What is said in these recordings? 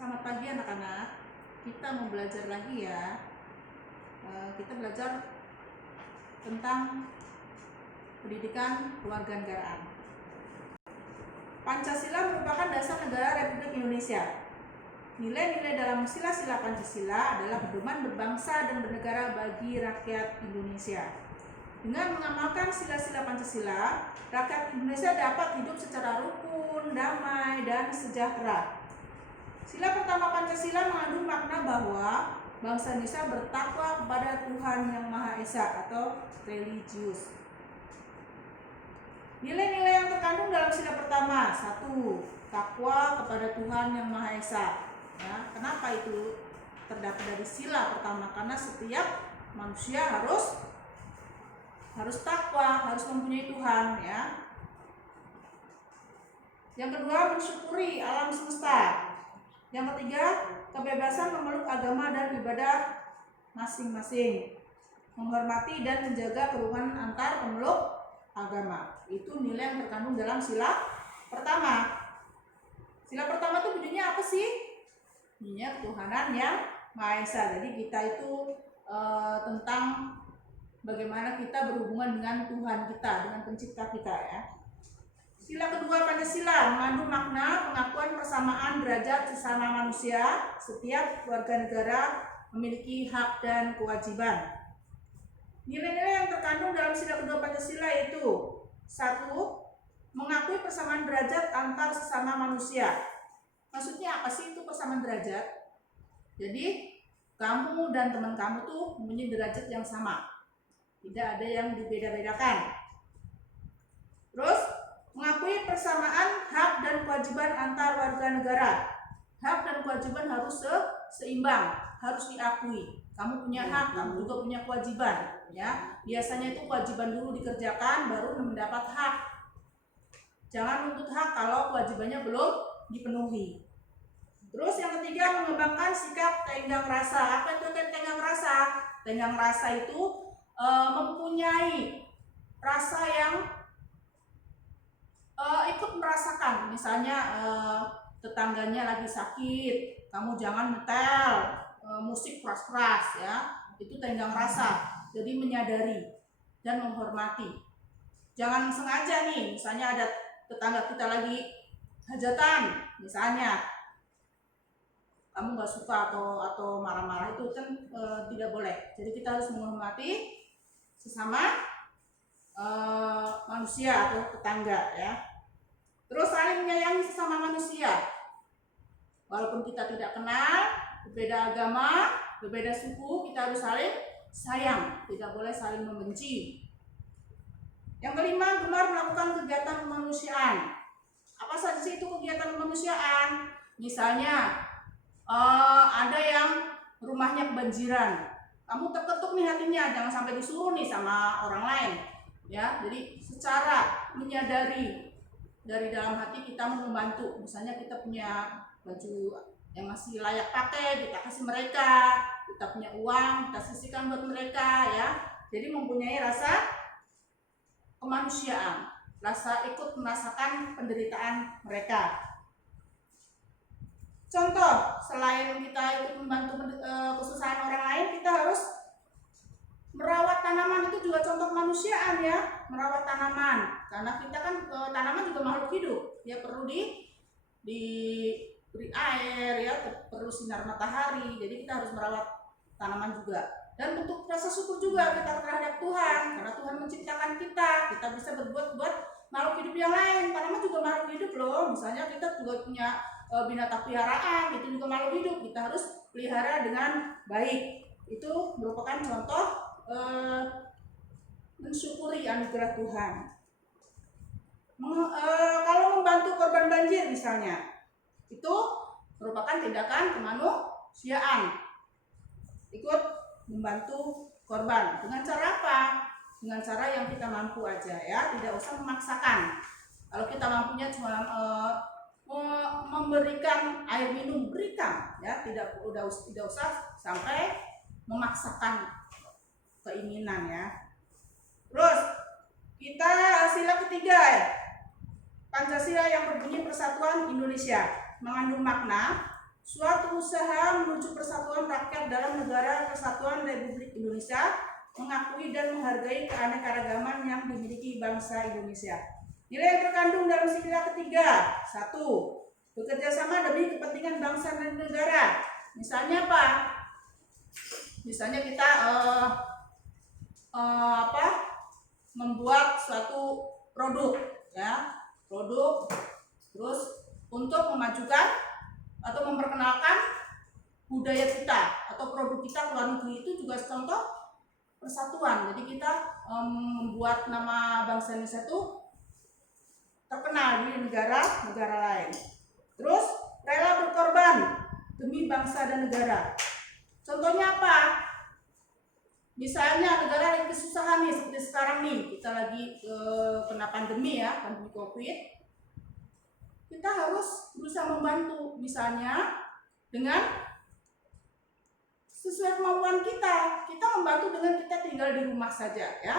Selamat pagi anak-anak. Kita mau belajar lagi ya. Kita belajar tentang pendidikan kewarganegaraan. Pancasila merupakan dasar negara Republik Indonesia. Nilai-nilai dalam sila-sila Pancasila adalah pedoman berbangsa dan bernegara bagi rakyat Indonesia. Dengan mengamalkan sila-sila Pancasila, rakyat Indonesia dapat hidup secara rukun, damai, dan sejahtera. Sila pertama Pancasila mengandung makna bahwa bangsa Indonesia bertakwa kepada Tuhan Yang Maha Esa atau religius. Nilai-nilai yang terkandung dalam sila pertama: 1. Takwa kepada Tuhan Yang Maha Esa. Ya, kenapa itu terdapat dari sila pertama? Karena setiap manusia harus takwa, harus mempunyai Tuhan, ya. Yang kedua, mensyukuri alam semesta. Yang ketiga, kebebasan memeluk agama dan ibadah masing-masing. Menghormati dan menjaga kerukunan antar pemeluk agama. Itu nilai yang terkandung dalam sila pertama. Sila pertama itu bunyinya apa sih? Bunyinya ketuhanan Yang Maha Esa. Jadi kita itu tentang bagaimana kita berhubungan dengan Tuhan kita, dengan pencipta kita, ya. Sila kedua Pancasila mengandung makna pengakuan persamaan derajat sesama manusia. Setiap warga negara memiliki hak dan kewajiban. Nilai-nilai yang terkandung dalam sila kedua Pancasila yaitu: 1. Mengakui persamaan derajat antar sesama manusia. Maksudnya apa sih itu persamaan derajat? Jadi kamu dan teman kamu tuh mempunyai derajat yang sama, tidak ada yang dibeda-bedakan. Terus, mengakui persamaan hak dan kewajiban antar warga negara. Hak dan kewajiban harus seimbang, harus diakui. Kamu punya hak, kamu juga punya kewajiban, ya. Biasanya itu kewajiban dulu dikerjakan baru mendapat hak. Jangan menuntut hak kalau kewajibannya belum dipenuhi. Terus yang ketiga, mengembangkan sikap tenggang rasa. Apa itu tenggang rasa? Tenggang rasa itu mempunyai rasa yang ikut merasakan. Misalnya tetangganya lagi sakit, kamu jangan nyetel musik keras-keras, ya. Itu tenggang rasa. Jadi menyadari dan menghormati. Jangan sengaja nih, misalnya ada tetangga kita lagi hajatan, misalnya kamu nggak suka atau marah-marah, itu kan tidak boleh. Jadi kita harus menghormati sesama manusia atau tetangga, ya. Terus saling menyayangi sesama manusia. Walaupun kita tidak kenal, berbeda agama, berbeda suku, kita harus saling sayang, tidak boleh saling membenci. Yang kelima, gemar melakukan kegiatan kemanusiaan. Apa saja sih itu kegiatan kemanusiaan? Misalnya ada yang rumahnya kebanjiran, kamu terketuk nih hatinya, jangan sampai disuruh nih sama orang lain, ya. Jadi secara menyadari dari dalam hati kita mau membantu. Misalnya kita punya baju yang masih layak pakai, kita kasih mereka. Kita punya uang, kita sisihkan buat mereka, ya. Jadi mempunyai rasa kemanusiaan, rasa ikut merasakan penderitaan mereka. Contoh, selain kita ikut membantu kesusahan orang lain, kita harus merawat tanaman. Itu juga contoh kemanusiaan, ya. Merawat tanaman, karena kita kan tanaman juga makhluk hidup, ya, perlu diberi air, ya, perlu sinar matahari. Jadi kita harus merawat tanaman juga. Dan bentuk rasa syukur juga kita terhadap Tuhan, karena Tuhan menciptakan kita bisa berbuat buat makhluk hidup yang lain. Tanaman juga makhluk hidup loh. Misalnya kita juga punya binatang peliharaan, itu juga makhluk hidup, kita harus pelihara dengan baik. Itu merupakan contoh mensyukuri anugerah Tuhan. Kalau membantu korban banjir misalnya, itu merupakan tindakan kemanusiaan. Ikut membantu korban dengan cara apa? Dengan cara yang kita mampu aja, ya, tidak usah memaksakan. Kalau kita mampunya cuma memberikan air minum, berikan, ya, tidak usah sampai memaksakan keinginan, ya. Terus kita sila ketiga, Pancasila yang berbunyi Persatuan Indonesia, mengandung makna Suatu usaha menuju persatuan rakyat dalam negara kesatuan Republik Indonesia, mengakui dan menghargai keanekaragaman yang dimiliki bangsa Indonesia. Nilai yang terkandung dalam sila ketiga. 1. Bekerja sama demi kepentingan bangsa dan negara. Misalnya apa? Misalnya kita membuat suatu produk, ya, produk, terus untuk memajukan atau memperkenalkan budaya kita atau produk kita ke luar negeri, itu juga contoh persatuan. Jadi kita membuat nama bangsa Indonesia itu terkenal di negara-negara lain. Terus rela berkorban demi bangsa dan negara. Contohnya apa? Misalnya negara lagi kesusahan nih, seperti sekarang nih, kita lagi kena pandemi ya, pandemi COVID. Kita harus berusaha membantu, misalnya dengan sesuai kemampuan kita. Kita membantu dengan kita tinggal di rumah saja ya.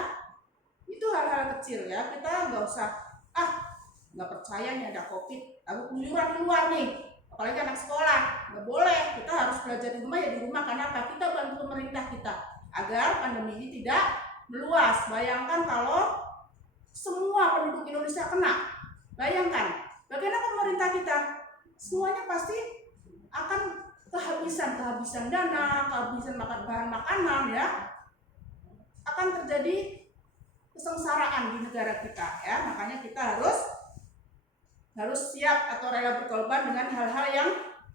Itu hal-hal kecil ya. Kita nggak usah nggak percaya nih ada COVID, aku keluyuran di luar nih, apalagi anak sekolah. Nggak boleh. Kita harus belajar di rumah, ya di rumah. Karena apa? Kita bantu pemerintah kita agar pandemi ini tidak meluas. Bayangkan kalau semua penduduk Indonesia kena. Bayangkan bagaimana pemerintah kita, semuanya pasti akan kehabisan dana, kehabisan bahan makanan ya. Akan terjadi kesengsaraan di negara kita ya. Makanya kita harus siap atau rela berkorban dengan hal-hal yang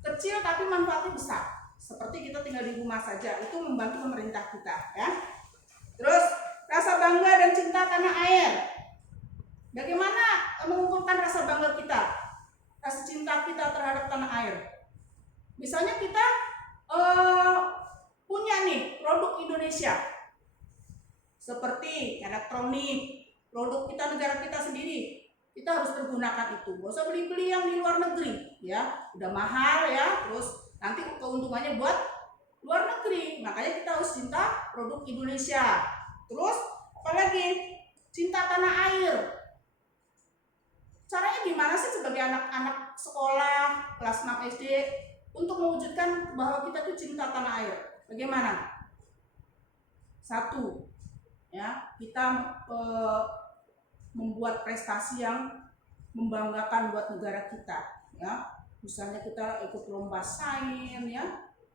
kecil tapi manfaatnya besar. Seperti kita tinggal di rumah saja, itu membantu pemerintah kita ya. Terus rasa bangga dan cinta tanah air. Bagaimana mengumpulkan rasa bangga kita, rasa cinta kita terhadap tanah air? Misalnya kita punya nih produk Indonesia, seperti elektronik, produk kita negara kita sendiri. Kita harus pergunakan itu. Gak usah beli-beli yang di luar negeri, ya. Udah mahal ya. Terus nanti keuntungannya buat luar negeri. Makanya kita harus cinta produk Indonesia. Terus apalagi? Cinta tanah air. Caranya gimana sih sebagai anak-anak sekolah kelas 6 SD untuk mewujudkan bahwa kita tuh cinta tanah air? Bagaimana? 1, ya, kita membuat prestasi yang membanggakan buat negara kita, ya. Misalnya kita ikut lomba sains, ya,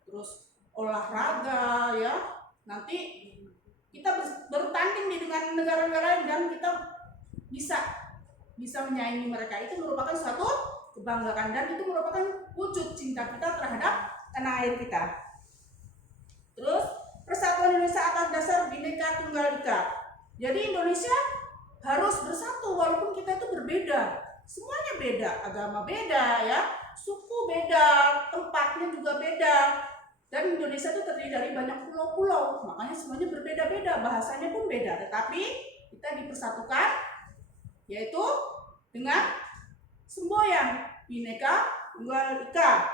terus olahraga, ya. Nanti kita bertanding dengan negara-negara lain dan kita bisa menyaingi mereka. Itu merupakan suatu kebanggaan dan itu merupakan wujud cinta kita terhadap tanah air kita. Terus persatuan Indonesia atas dasar Bhinneka Tunggal Ika. Jadi Indonesia harus bersatu walaupun kita itu berbeda. Semuanya beda, agama beda ya, suku beda, tempatnya juga beda. Dan Indonesia itu terdiri dari banyak pulau-pulau, makanya semuanya berbeda-beda, bahasanya pun beda. Tetapi kita dipersatukan yaitu dengan semboyan Bhinneka Tunggal Ika.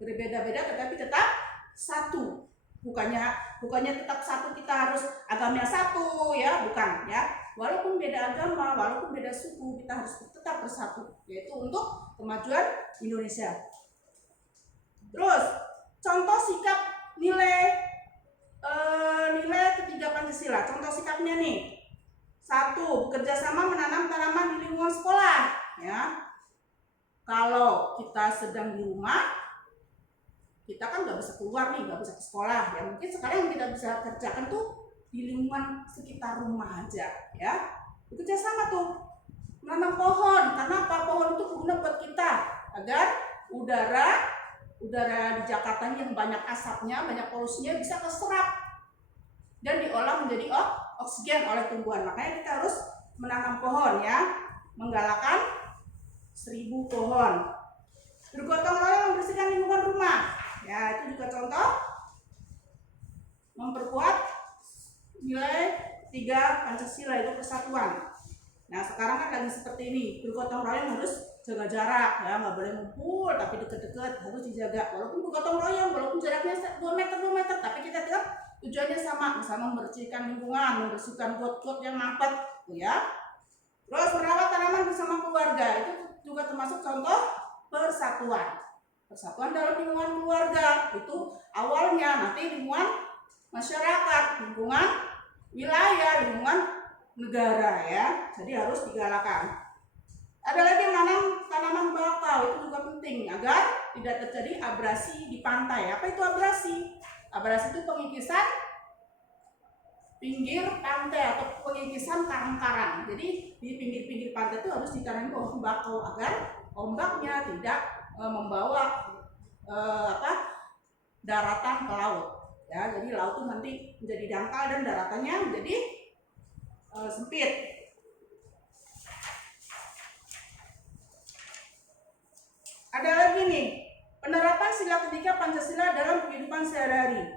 Berbeda-beda tetapi tetap satu. Bukannya tetap satu kita harus agamanya satu ya, bukan ya. Walaupun beda agama, walaupun beda suku, kita harus tetap bersatu, yaitu untuk kemajuan Indonesia. Terus contoh sikap nilai ketiga Pancasila. Contoh sikapnya nih. 1, bekerja sama menanam tanaman di lingkungan sekolah ya. Kalau kita sedang di rumah, kita kan nggak bisa keluar nih, nggak bisa ke sekolah ya. Mungkin sekarang yang kita bisa kerjakan tuh di lingkungan sekitar rumah aja ya. Bekerja sama tuh menanam pohon. Karena apa? Pohon itu berguna buat kita agar udara di Jakarta yang banyak asapnya, banyak polusinya bisa keserap dan diolah menjadi oksigen oleh tumbuhan. Makanya kita harus menanam pohon ya, menggalakkan 1000 pohon. Bergotong royong membersihkan lingkungan rumah. Ya, itu juga contoh memperkuat nilai 3 Pancasila, itu persatuan. Nah, sekarang kan lagi seperti ini, bergotong royong harus jaga jarak ya, nggak boleh ngumpul tapi deket-deket, harus dijaga. Walaupun bergotong royong, walaupun jaraknya 2 meter, tapi kita tetap tujuannya sama, misalnya membersihkan lingkungan, membersihkan got-got yang mampet, ya. Terus merawat tanaman bersama keluarga, itu juga termasuk contoh persatuan. Persatuan dalam lingkungan keluarga itu awalnya, nanti lingkungan masyarakat, lingkungan wilayah, lingkungan negara ya. Jadi harus digalakan. Ada lagi menanam tanaman bakau, itu juga penting agar tidak terjadi abrasi di pantai. Apa itu abrasi? Abrasi itu pengikisan pinggir pantai atau pengikisan karang-karang. Jadi di pinggir-pinggir pantai itu harus ditanami pohon bakau agar ombaknya tidak membawa daratan ke laut. Ya, jadi laut itu nanti menjadi dangkal dan daratannya menjadi sempit. Ada lagi nih, penerapan sila ketiga Pancasila dalam kehidupan sehari-hari.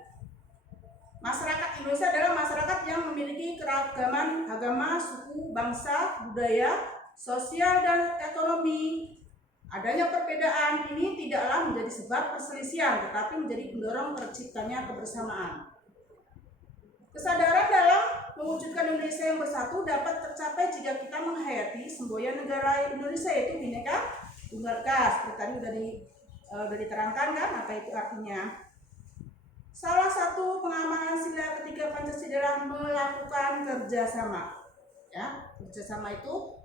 Masyarakat Indonesia adalah masyarakat yang memiliki keragaman agama, suku, bangsa, budaya, sosial, dan ekonomi. Adanya perbedaan ini tidaklah menjadi sebab perselisihan, tetapi menjadi pendorong terciptanya kebersamaan. Kesadaran dalam mewujudkan Indonesia yang bersatu dapat tercapai jika kita menghayati semboyan negara Indonesia, yaitu Bhinneka Tunggal Ika. Seperti tadi sudah diterangkan kan apa itu artinya. Salah satu pengamalan sila ketiga Pancasila adalah melakukan kerjasama. Ya, kerjasama itu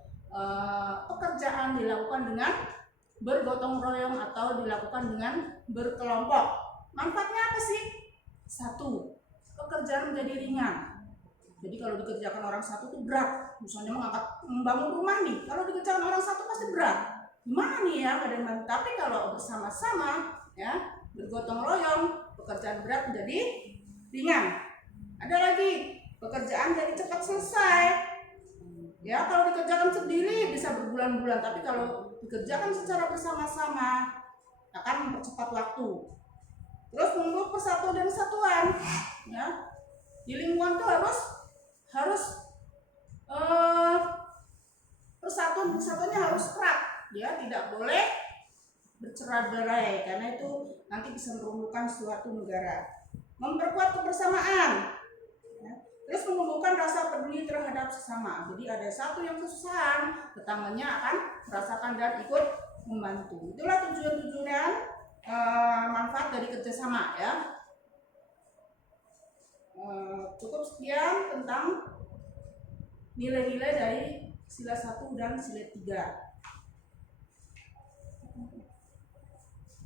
pekerjaan dilakukan dengan bergotong royong atau dilakukan dengan berkelompok. Manfaatnya apa sih? Satu, pekerjaan menjadi ringan. Jadi kalau dikerjakan orang satu itu berat. Misalnya membangun rumah nih, kalau dikerjakan orang satu pasti berat. Gimana nih ya, ada yang bantu. Tapi kalau bersama-sama, ya bergotong royong, pekerjaan berat menjadi ringan. Ada lagi, pekerjaan jadi cepat selesai. Ya, kalau dikerjakan sendiri bisa berbulan-bulan, tapi kalau dikerjakan secara bersama-sama akan mempercepat waktu. Terus membentuk persatuan dan kesatuan. Ya, di lingkungan itu harus persatuannya harus erat. Ya, tidak boleh bercerai-berai karena itu nanti bisa meruntuhkan suatu negara. Memperkuat kebersamaan. Ya. Terus menumbuhkan rasa peduli terhadap sesama. Jadi ada satu yang kesusahan, tetangganya akan merasakan dan ikut membantu. Itulah tujuan-tujuan manfaat dari kerjasama ya. Cukup sekian tentang nilai-nilai dari sila 1 dan sila 3.